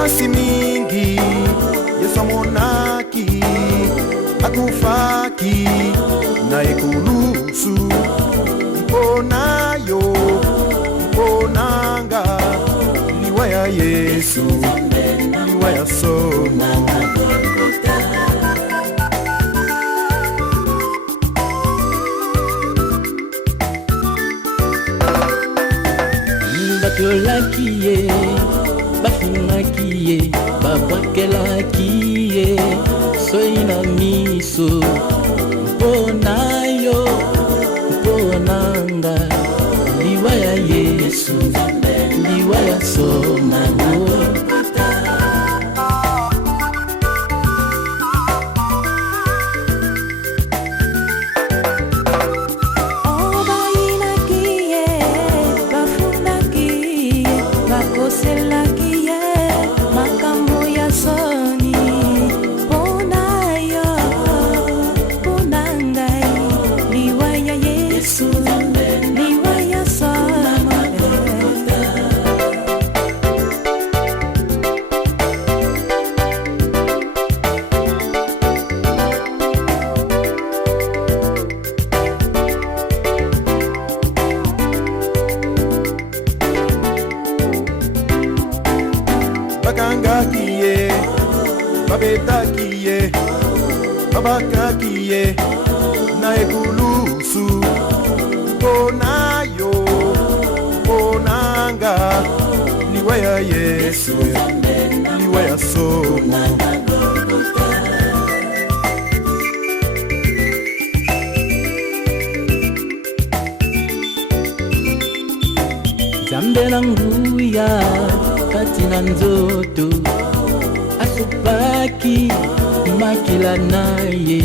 masi mingi Yesu amonaki akufaki na ekulusu mponayo mponanga liwa ya Yesu liwa ya somo batolakiye bafunakiye babwakelakiye soina miso mponayo mponanga liwa ya Yesu liwa ya somo bakangakiye babetakiye babakakiye na ekulusu mponayo mponanga liwa ya Yesu liwa ya somo Zambela nguya katina nzoto asopaki makila naye